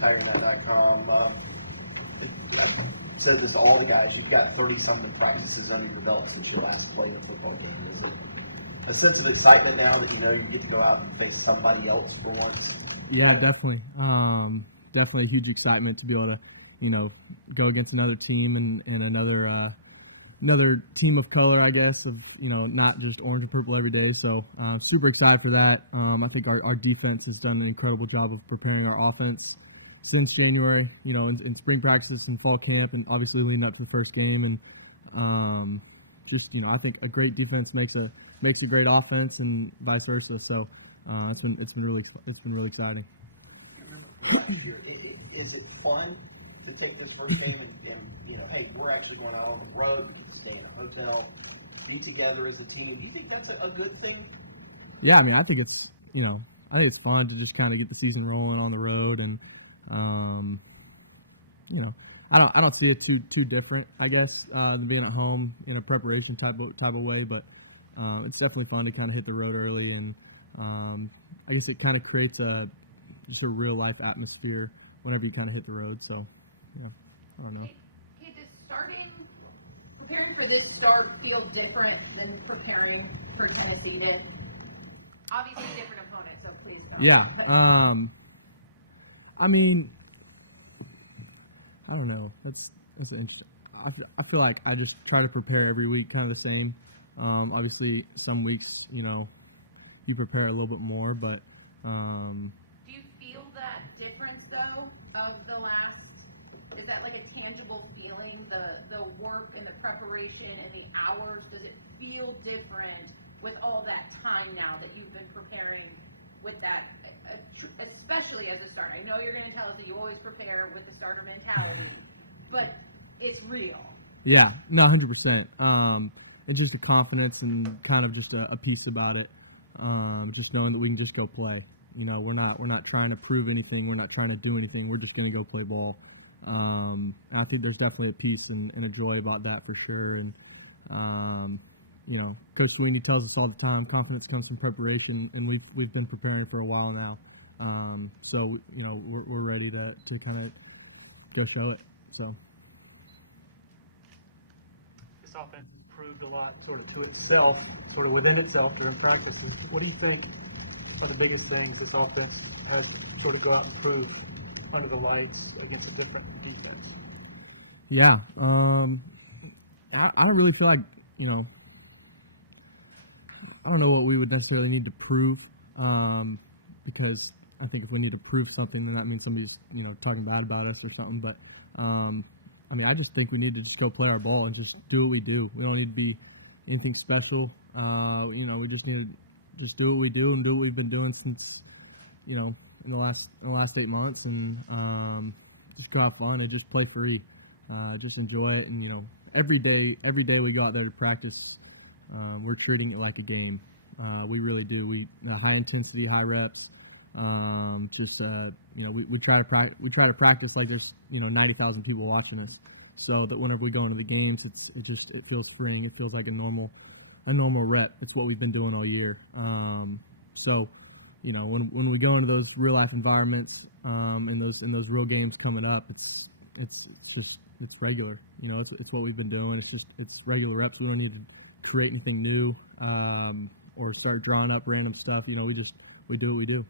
retiring that night. So just all the guys, you've got 30-something practices under your belt since your last play of football. Is it a sense of excitement now that you know you get to go out and face somebody else for once? Yeah, definitely. Definitely a huge excitement to be able to, go against another team and another team of color, I guess, of, not just orange and purple every day. So super excited for that. I think our defense has done an incredible job of preparing our offense since January, in spring practice and fall camp, and obviously leading up to the first game. And I think a great defense makes a great offense, and vice versa. So it's been really exciting. Last year, is it fun to take this first game and hey, we're actually going out on the road, we can stay in a hotel, be together as a team? Do you think that's a good thing? Yeah, I mean, I think it's fun to just kind of get the season rolling on the road, and I don't see it too different, I guess, than being at home in a preparation type of way, but it's definitely fun to kind of hit the road early, and I guess it kind of creates just a real life atmosphere whenever you kind of hit the road. So, yeah, I don't know. Hey, does preparing for this start feel different than preparing for Tennessee? Obviously, a different opponent, so please. Yeah. I mean, I don't know. That's interesting. I feel like I just try to prepare every week kind of the same. Obviously, some weeks, you prepare a little bit more, but. Do you feel that difference though of the last? Is that like a tangible feeling? The work and the preparation and the hours. Does it feel different with all that time now that you've been preparing with that? Especially as a starter. I know you're going to tell us that you always prepare with the starter mentality, but it's real. Yeah, no, 100%. It's just the confidence and kind of just a piece about it. Just knowing that we can just go play. We're not trying to prove anything. We're not trying to do anything. We're just going to go play ball. I think there's definitely a peace and a joy about that for sure. And Coach Sweeney tells us all the time, confidence comes from preparation, and we've been preparing for a while now. So we're ready to kind of go show it. So this offense proved a lot sort of to itself, sort of within itself during practices. What do you think are the biggest things this offense has sort of go out and prove under the lights against a different defense? Yeah, I don't really feel like I don't know what we would necessarily need to prove, because I think if we need to prove something, then that means somebody's talking bad about us or something. But I mean, I just think we need to just go play our ball and just do what we do. We don't need to be anything special. We just need to just do what we do and do what we've been doing since in the last 8 months, and just go have fun and just play free, just enjoy it. And every day we go out there to practice, we're treating it like a game. We really do. We high intensity, high reps. We try to practice like there's 90,000 people watching us, so that whenever we go into the games, it feels freeing. It feels like a normal rep. It's what we've been doing all year. So when we go into those real life environments, in those real games coming up, it's regular. It's what we've been doing. It's regular reps. We don't need to create anything new, or start drawing up random stuff. We do what we do.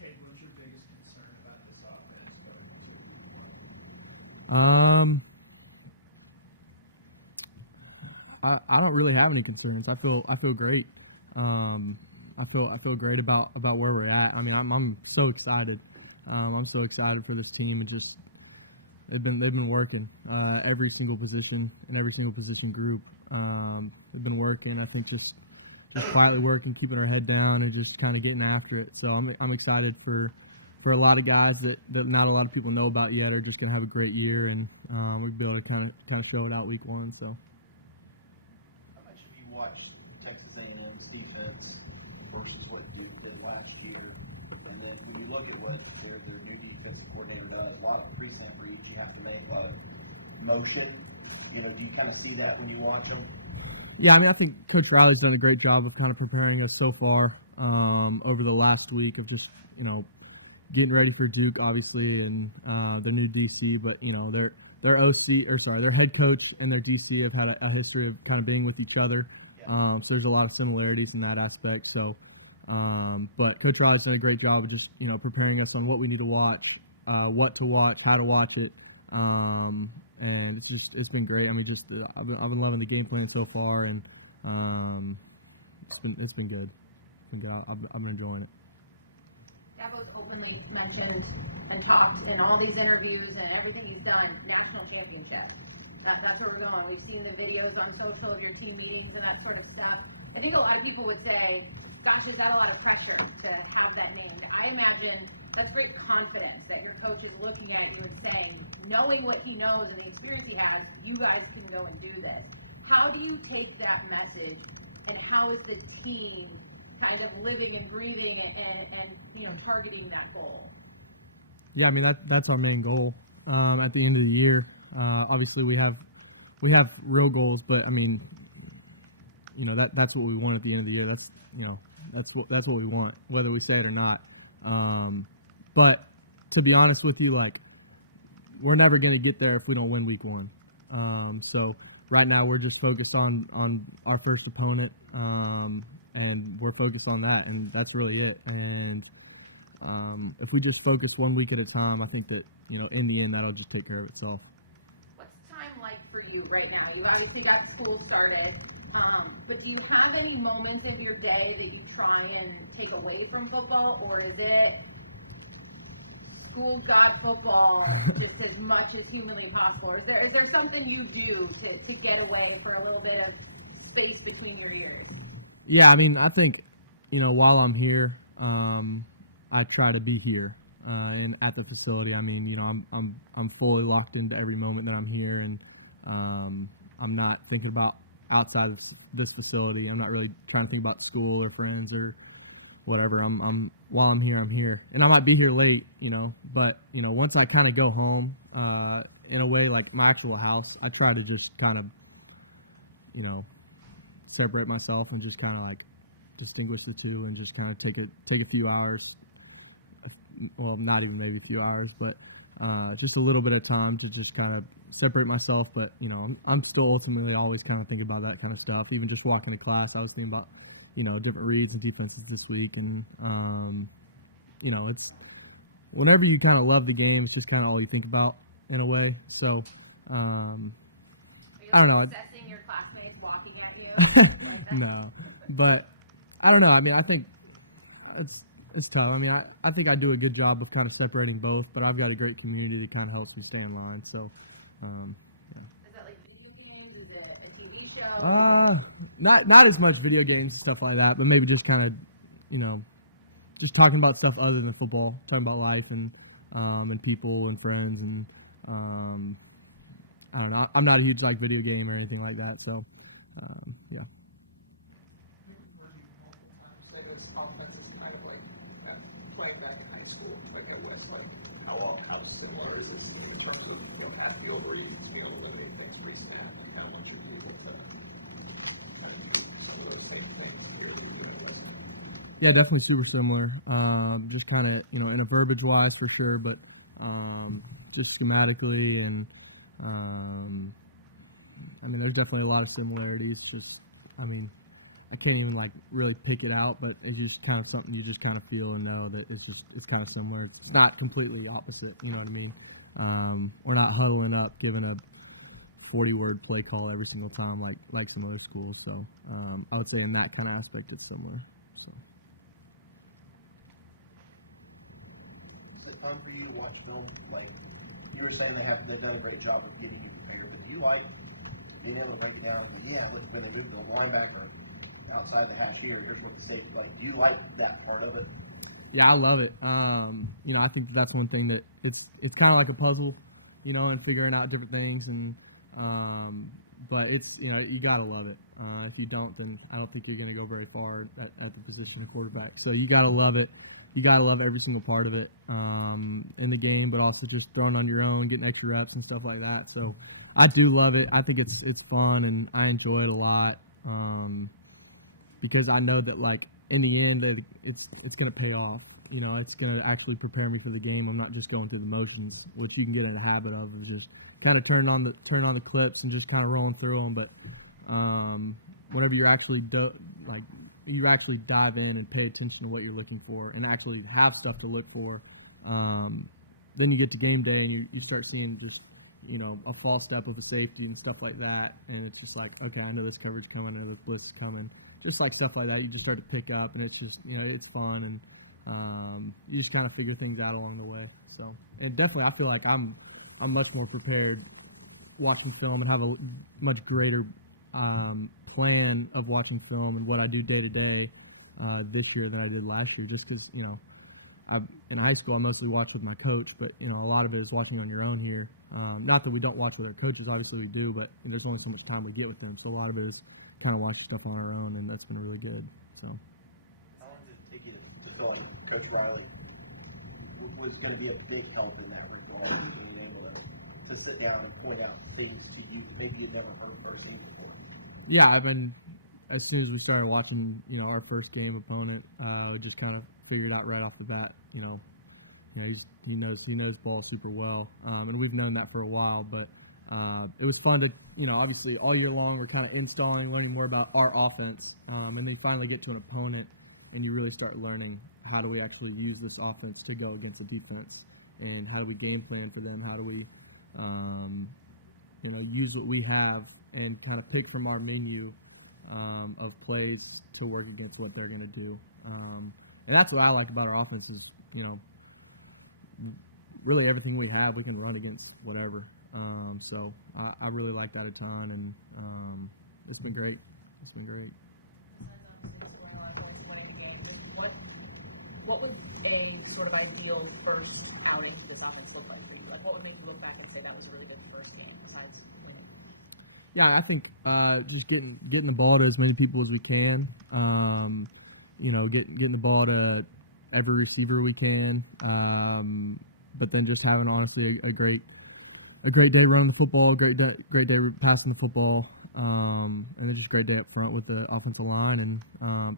Cade, what's your biggest concern about this offense? I don't really have any concerns. I feel great. I feel great about where we're at. I mean, I'm so excited. I'm so excited for this team, and just they've been working every single position and every single position group. They've been working. I think just quietly working, keeping our head down, and just kind of getting after it. So I'm excited for a lot of guys that not a lot of people know about yet are just gonna have a great year, and we'll be able to kind of show it out week one. So. How much have you watched Texas A&M's defense versus what you did last year? And then when you look at what their new defensive coordinator does, a lot of pre-snap reads, you have to make a lot of motion. Do you kind of see that when you watch them? Yeah, I mean, I think Coach Riley's done a great job of kind of preparing us so far over the last week of just, getting ready for Duke, obviously, and the new DC. But their their head coach and their DC have had a history of kind of being with each other. So there's a lot of similarities in that aspect. So, but Coach Riley's done a great job of just preparing us on what we need to watch, what to watch, how to watch it, and it's been great. I mean, I've been loving the game plan so far, and it's been good. I've been enjoying it. Dabo's openly mentioned and talked in all these interviews and everything he's done, national championship. That's where we're going. We've seen the videos on social of your team meetings and all sort of stuff. I think a lot of people would say, gosh, is that a lot of pressure to have that named? I imagine that's great confidence that your coach is looking at you and saying, knowing what he knows and the experience he has, you guys can go and do this. How do you take that message, and how is the team kind of living and breathing and targeting that goal? Yeah, I mean that's our main goal. At the end of the year, obviously we have real goals, but I mean, that's what we want at the end of the year. That's what we want, whether we say it or not. But to be honest with you, like, we're never going to get there if we don't win week 1. So right now we're just focused on our first opponent, and we're focused on that, and that's really it. And if we just focus 1 week at a time, I think that in the end that'll just take care of itself. What's time like for you right now? You obviously got school started, but do you have any moments in your day that you try and take away from football, or is it school, job, football just as much as humanly possible? Is there something you do to get away for a little bit of space between your meals? Yeah, I mean, I think while I'm here, I try to be here and at the facility. I mean, I'm fully locked into every moment that I'm here, and I'm not thinking about outside of this facility. I'm not really trying to think about school or friends or whatever. While I'm here, and I might be here late, but once I kind of go home, in a way, like my actual house, I try to just kind of separate myself and just kind of like distinguish the two, and just kind of take a few hours. Well, not even maybe a few hours, but just a little bit of time to just kind of separate myself. But I'm still ultimately always kind of thinking about that kind of stuff. Even just walking to class, I was thinking about different reads and defenses this week, and it's whenever you kind of love the game, it's just kind of all you think about in a way. So I don't know. Assessing your classmates walking at you like that? No, but I don't know. I mean, I think it's tough. I mean, I think I do a good job of kind of separating both, but I've got a great community that kind of helps me stay in line. So, yeah. Is that like video games? Is it a TV show? Not as much video games and stuff like that, but maybe just kind of, just talking about stuff other than football, talking about life and people and friends, and I don't know. I'm not a huge video game or anything like that. So, yeah. Yeah, definitely super similar. Just kind of, in a verbiage-wise for sure, but just schematically, and I mean, there's definitely a lot of similarities. Just, I mean, I can't even really pick it out, but it's just kind of something you just kind of feel and know that it's kind of similar. It's not completely opposite. You know what I mean? We're not huddling up, giving a 40-word play call every single time like some other schools. So I would say in that kind of aspect, it's similar. So. Is it fun for you to watch film? Like you were saying, they've done a great job of giving you the finger. Do you like being able to break it down? Yeah, what's been a good linebacker outside the hash here, this what the safety. Like, do you like that part of it? Yeah, I love it. I think that's one thing that it's kind of like a puzzle, and figuring out different things, and but it's you gotta love it. If you don't, then I don't think you're gonna go very far at the position of quarterback. So you gotta love it. You gotta love every single part of it in the game, but also just throwing on your own, getting extra reps and stuff like that. So I do love it. I think it's fun, and I enjoy it a lot because I know that in the end it's gonna pay off you know, it's going to actually prepare me for the game. I'm not just going through the motions, which you can get in the habit of, is just kind of turn on the clips and just kind of rolling through them. But whenever you actually you actually dive in and pay attention to what you're looking for and actually have stuff to look for, then you get to game day and you start seeing just, you know, a false step of a safety and stuff like that, and it's just like, okay, I know this coverage coming, I know this blitz is coming, just like stuff like that. You just start to pick up, and it's just, you know, it's fun, and you just kind of figure things out along the way. So, and definitely, I feel like I'm much more prepared watching film and have a much greater plan of watching film and what I do day to day this year than I did last year. Just because, you know, in high school I mostly watched with my coach, but you know, a lot of it is watching on your own here. Not that we don't watch with our coaches, obviously we do, but there's only so much time we get with them. So a lot of it is kind of watching stuff on our own, and that's been really good. So. How long did it take you to throw on Coach Riley? Was going to be a big help in that regard, being able to sit down and point out things to you maybe you've never heard personally before? Yeah, I've been, as soon as we started watching, you know, our first game opponent, we just kind of figured out right off the bat, you know he knows ball super well, and we've known that for a while. But it was fun to, you know, obviously all year long we're kind of installing, learning more about our offense, and then you finally get to an opponent and you really start learning how do we actually use this offense to go against a defense, and how do we game plan for them, how do we, you know, use what we have and kind of pick from our menu of plays to work against what they're going to do. And that's what I like about our offense is, you know, really everything we have, we can run against whatever. So I really like that a ton, and it's been great. It's been great. What would a sort of ideal first outing for this offense look like for you? Like, what would make you look back and say that was a really good first game besides, you know? Yeah, I think just getting the ball to as many people as we can. You know, getting the ball to every receiver we can. But then just having honestly a great day running the football, great day passing the football, and then just a great day up front with the offensive line. And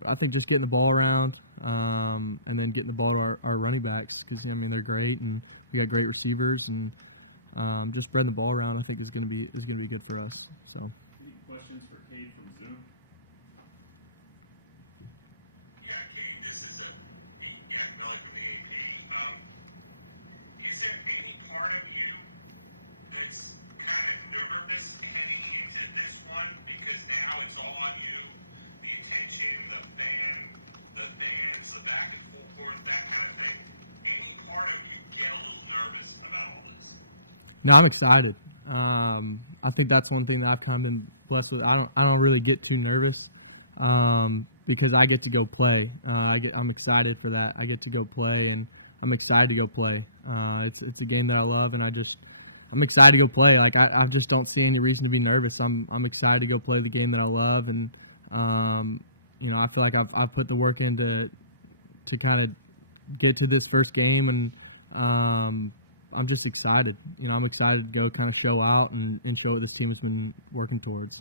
I think just getting the ball around, and then getting the ball to our running backs, because I mean they're great and we got great receivers, and just spreading the ball around I think is going to be good for us. So. Any questions for Cade from Zoom? Yeah, Cade, this is another community. Is there any part of you that's kind of nervous heading into this one, because now it's all on you, the attention, the fans, the back and forth, that kind of thing? Any part of you get a little nervous about all this? No, I'm excited. I think that's one thing that I've kind of been blessed with. I don't really get too nervous because I get to go play. I'm excited for that. I get to go play, and I'm excited to go play. It's a game that I love, and I'm excited to go play. Like I just don't see any reason to be nervous. I'm excited to go play the game that I love, and you know, I feel like I've put the work in to kind of get to this first game, and I'm just excited. You know, I'm excited to go kind of show out and show what this team has been working towards.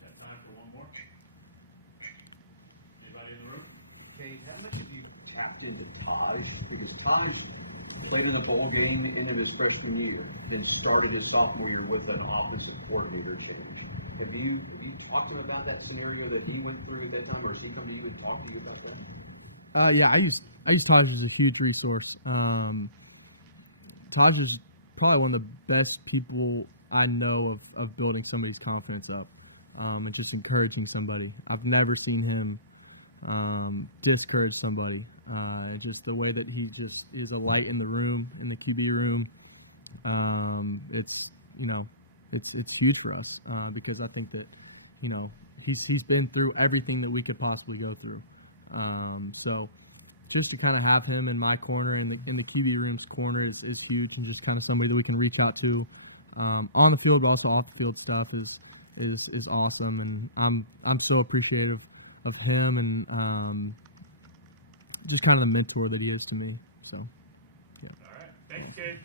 Got time for one more? Anybody in the room? Cade, how much have you tapped into Taj? Because Taj played in a bowl game into his freshman year, then started his sophomore year with an offensive coordinator. So have you talked to him about that scenario that he went through at that time, or has he come to you and talked to you about that? Yeah, I use Taj as a huge resource. Taj is probably one of the best people I know of building somebody's confidence up, and just encouraging somebody. I've never seen him discourage somebody. Just the way that he's a light in the room, in the QB room. It's huge for us because I think that, you know, he's been through everything that we could possibly go through. So just to kind of have him in my corner and in the QB room's corner is huge, and just kind of somebody that we can reach out to on the field, but also off the field stuff is awesome, and I'm so appreciative of him and just kind of the mentor that he is to me. So, yeah. All right. Thank you, Cade.